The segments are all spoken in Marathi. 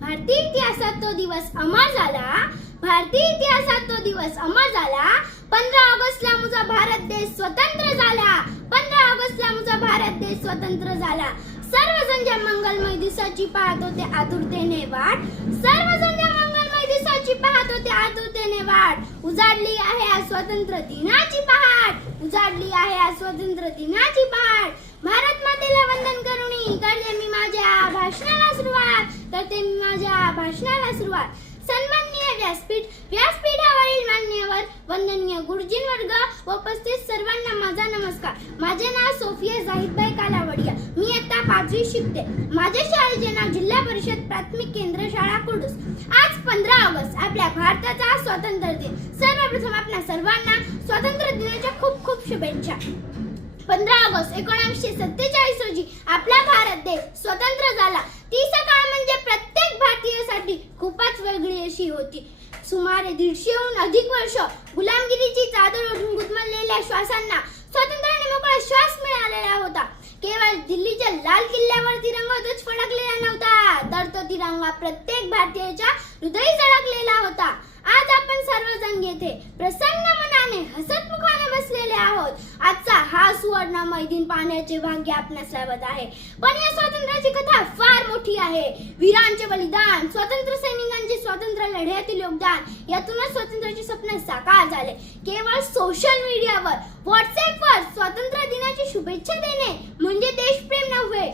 भारतीय इतिहासात तो दिवस अमर झाला. भारतीय इतिहासात तो दिवस अमर झाला. पंधरा ऑगस्टला मुझा भारत देश स्वतंत्र झाला. पंधरा ऑगस्टला मुझा भारत देश स्वतंत्र झाला. सर्वजण ज्या मंगलमय दिवसाची पाहत होते आतुरतेने वाट. सर्वजण ज्या मंगलमय दिवसाची पाहत होते आतुरतेने वाट. उजाडली आहे आज स्वतंत्र दिनाची पहाट. उजाडली आहे आज स्वतंत्र दिनाची पहाट भारत मातेला वंदन करुणी करते मी माझ्या भाषणाला सुरुवात करते मी माझ्या भाषणाला सुरुवात. सन्माननीय व्यासपीठ. व्यासपीठावरील मान्यवर वंदनीय गुरुजीन वर्ग व उपस्थित सर्वांना माझा नमस्कार. माझे नाव सोफिया जाहिदबाई कालावडिया. मी आता पाचवी शिकते. माझ्या शाळेचे नाव जिल्हा परिषद प्राथमिक केंद्र शाळा कुडूस. आज पंधरा ऑगस्ट. आपल्या भारताचा स्वातंत्र्य दिन. सर्वप्रथम आपल्या सर्वांना स्वातंत्र्य दिनाच्या खूप खूप शुभेच्छा. पंधरा ऑगस्ट एकोणीसशे सत्तेचाळीस रोजी आपला भारत देश स्वतंत्र झाला. होती. सुमारे दीडशेहून अधिक वर्ष गुलामगिरीची चादर ओढून गुदमरलेल्या श्वासांना स्वातंत्र्याने मोकळा श्वास मिळालेला होता. केवळ दिल्लीच्या लाल किल्ल्यावर तिरंगा ध्वज फडकलेला नव्हता तर तो तिरंगा प्रत्येक भारतीयाच्या हृदयी झळकलेला होता. आज आपण सर्वजण येथे प्रसन्न मनाने हसतमुखाने बसलेले आहोत. सुवर्ण सुवर्णमय पाहण्याचे भाग्य आपणास लाभत आहे. पण या स्वातंत्र्याची कथा फार मोठी आहे. वीरांचे बलिदान स्वातंत्र्य सैनिकांचे स्वातंत्र्य लढ्यातील योगदान यातूनच स्वातंत्र्याचे स्वप्न साकार झाले. केवळ सोशल मीडियावर व्हॉट्सअपवर स्वातंत्र्य दिनाची शुभेच्छा देणे म्हणजे देशप्रेम नव्हे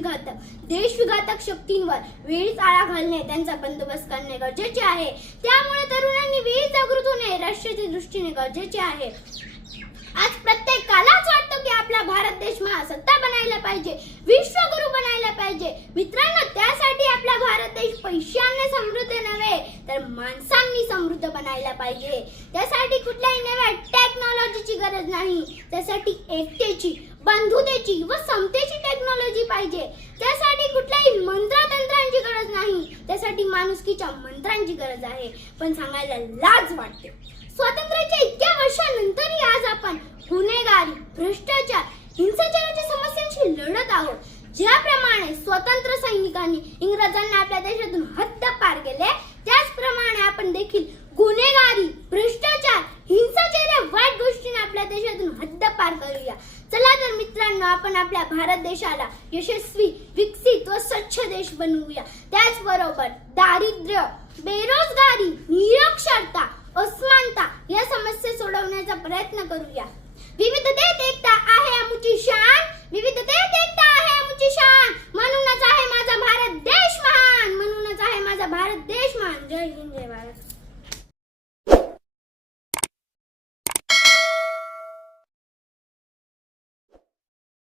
समाजविघातक देशविघातक शक्तींवर वेळीच आळा घालणे त्यांचा बंदोबस्त करणे गरजेचे आहे. त्यामुळे तरुणांनी वेळीच जागृत होणे राष्ट्राच्या दृष्टीने गरजेचे आहे. आज प्रत्येकालाच वाटतं की आपला भारत देश महासत्ता बनायला पाहिजे विश्वगुरु बनायला पाहिजे. मित्रांनो त्यासाठी आपला भारत देश पैशाने समृद्ध नव्हे तर माणसांनी समृद्ध बनायला पाहिजे. त्यासाठी कुठल्याही नव्या टेक्नॉलॉजीची गरज नाही. त्यासाठी एकतेची बंधुतेची व समतेची टेक्नॉलॉजी पाहिजे. त्यासाठी कुठल्याही मंत्रतंत्रांची गरज नाही. त्यासाठी माणुसकीच्या मंत्रांची गरज आहे. पण सांगायला लाज वाटते. स्वातंत्र्याच्या इतक्या वर्षानंतरही आज आपण गुन्हेगारी भ्रष्टाचार हिंसाचाराच्या समस्यांशी लढत आहोत. ज्याप्रमाणे स्वतंत्र सैनिकांनी इंग्रजांना आपल्या देशातून हद्द पार केले करूया. चला तर मित्रांनो आपण आपल्या भारत देशाला यशस्वी विकसित व स्वच्छ देश बनवूया. त्याचबरोबर दारिद्र्य बेरोजगारी निरक्षरता असमानता या समस्या सोडवण्याचा प्रयत्न करूया. विविधतेत एकता आहे आमची शान. विविधतेत एकता आहे आमची शान. म्हणून